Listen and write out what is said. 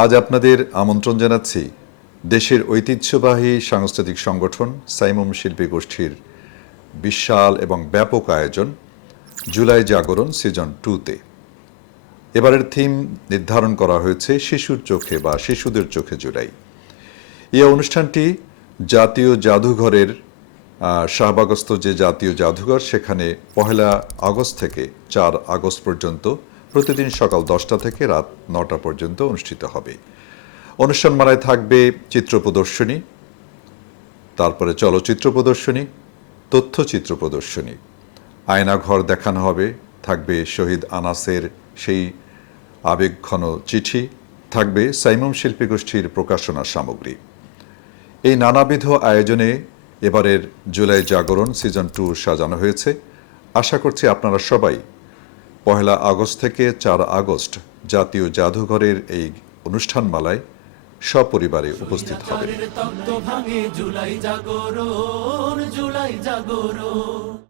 আজ আপনাদের আমন্ত্রণ জানাচ্ছি দেশের ঐতিহ্যবাহী সাংস্কৃতিক সংগঠন সাইমুম শিল্পী গোষ্ঠীর বিশাল এবং ব্যাপক আয়োজন জুলাই জাগরণ সিজন 2-তে। এবারের থিম নির্ধারণ করা হয়েছে শিশুর চোখে বা শিশুদের চোখে জুলাই। এই অনুষ্ঠানটি জাতীয় জাদুঘরের শাহবাগস্থ যে জাতীয় জাদুঘর, সেখানে 1 আগস্ট থেকে 4 আগস্ট পর্যন্ত প্রতিদিন সকাল 10টা থেকে রাত 9টা পর্যন্ত অনুষ্ঠিত হবে। অনুষ্ঠানমালায় থাকবে চিত্র প্রদর্শনী, তারপরে চলচ্চিত্র প্রদর্শনী, তথ্যচিত্র প্রদর্শনী, আয়নাঘর দেখানো হবে, থাকবে শহীদ আনাসের সেই আবেগঘন চিঠি, থাকবে সাইমুম শিল্পী গোষ্ঠীর প্রকাশনা সামগ্রী। এই নানাবিধ আয়োজনে এবারের জুলাই জাগরণ সিজন 2 সাজানো হয়েছে। আশা করছি আপনারা সবাই 1 আগস্ট থেকে 4 আগস্ট জাতীয় জাদুঘরের এই অনুষ্ঠানমালায় সপরিবারে উপস্থিত হবেন। জুলাই জাগরণ, জুলাই জাগরণ।